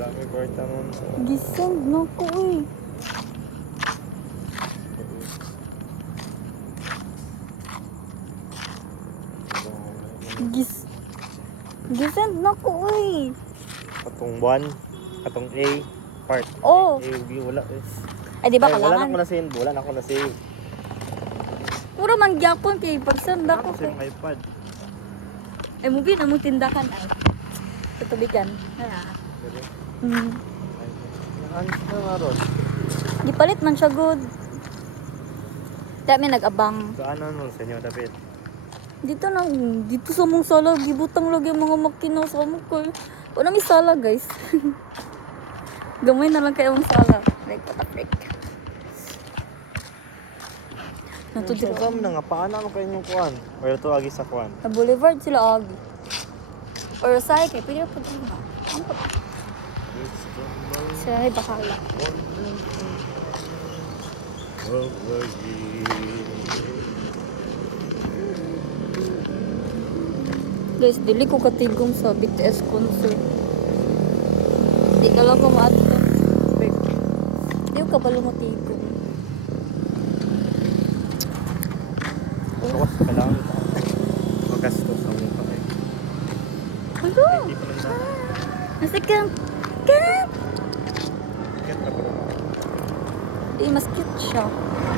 Wala may kwarta nun. Gisend na ko eh. Gisend na ko eh. Katong 1, katong A, part. Oh. A, B, wala eh. Ay, di ba Ay, wala na kailangan? ako na save. Wala na ako na save. Puro man gyapon kay pagsend Wala ako ko kay. save iPad. Ay, mubi na mong tindahan ay. Sa tubigan. Dali. Hmm. Ano na ron? Gipalit man siya good. Kaya may nag-abang. So ano nun sa inyo, David? Dito sa mong sala, gibutang lagi ang mga makina sa mo ko. Wala may sala guys. Gamay na lang kayo ang sala. Like, what a freak. Natudiro. Saan na nga, paano ano kayo yung kuwan? Or ito agi sa kuwan? Sa Boulevard sila agi. Or sa kay pwede pa din na. Sila ay bakala. Guys, dili ko katigong sa BTS concert. Di ka lang kumaad ka. Di ko kabalo matigong. Kawas, kailangan ito. Magasto sa mukha eh. Hello! Hindi pa lang na. Nasa ka? Kat! Kaya na ba? Di, mas cute siya.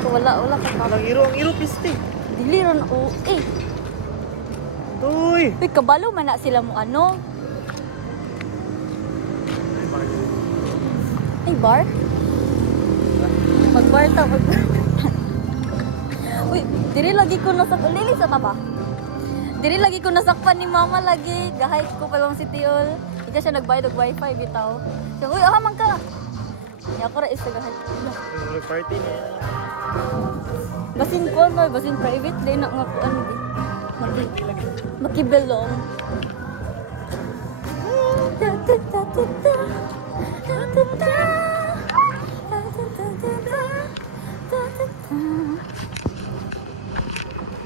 Wala ka pa. Ang iro piste. Dili ron o. Eh, Uy! uy, kabalo man na sila mo ano. Ay, bar? Mag-bar ta, mag-bar. Uy, diri lagi ko nasakpan. Lili sa taba. Diri lagi ko nasakpan ni mama lagi. Gahay ko pa lang si Tiol. Ika siya nagbayad og wifi bitaw. Siya, uy, man ka. Kaya ako ra isa gahay. Yung party niya. Basin ko no, basin private din na nga kuan di. Makibelong.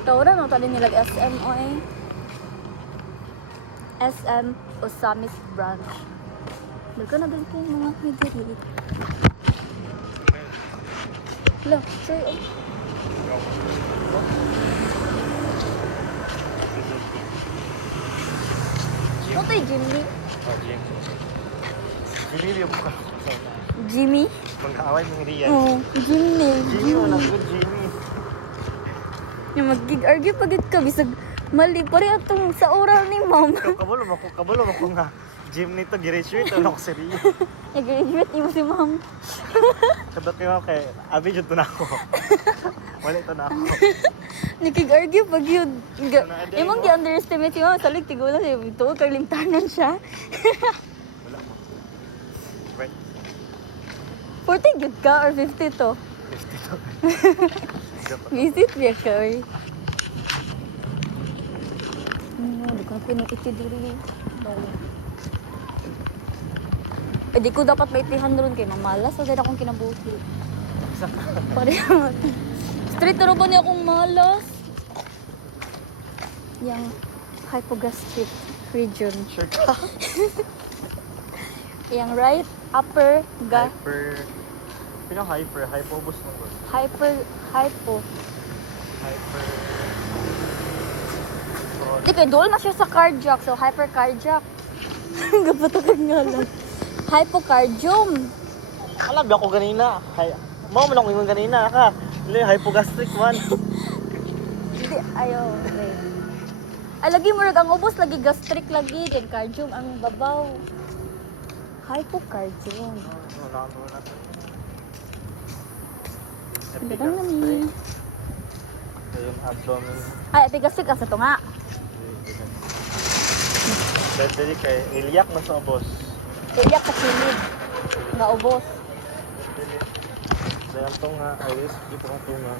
Taura no tali nilag SM o eh. SM Osamis branch. Daga na din kayo mga midiri. Lo, sir. Ano tayo, Jimmy? Oh, Jim. Jimmy, yung mukha. Jimmy? Magkaaway mong Rian. Oo, Jimmy. Jimmy, walang good Jimmy. Yung mag-gig-argue pagit ka, bisag mali pa rin atong sa oral ni ma'am. Kabalo mo ko nga. Jim nito, girate-shirt. Ano ko si Rian? Nag-graduate mo si ma'am. Kadot kay ma'am kay Abi, dito na ako. Wala ito na ako. Nakig-argue pag yun. Imong gi-underestimate si ma'am, salig tigulang siya. Ito, kalimtanan siya. Wala mo. Right. 40 good ka or 50 to? 52. Visit niya ka eh. Hindi ko na pinag-iti diri. Eh, di ko dapat maitihan doon kay mamalas. So, dahil akong kinabuhi. Pareho. Straight na ba niya akong malas? Yung hypogastric region. Sure ka? Yung right upper Hyper. Pinang hyper. Hypobus mo ba? hypo. Hyper. Di kay doon na siya sa cardiac. So, hypercardiac. Gapatakan nga lang. Hypocardium. Alam ba ako ganina? Mao man ako ingon ganina ka. Hypogastric man. Hindi, ayaw. Okay. Ay, lagi mo ang ubos, lagi gastric lagi. Then cardium ang babaw. Hypocardium. Ang ganda nga ni. Ito yung abdomen. Ay, epigastric asa to nga. Dali kay iliyak na sa ubos. Iyak sa kilid. Nga ubos. Dali. Dahil ito nga, ayos. Ito nga ito nga.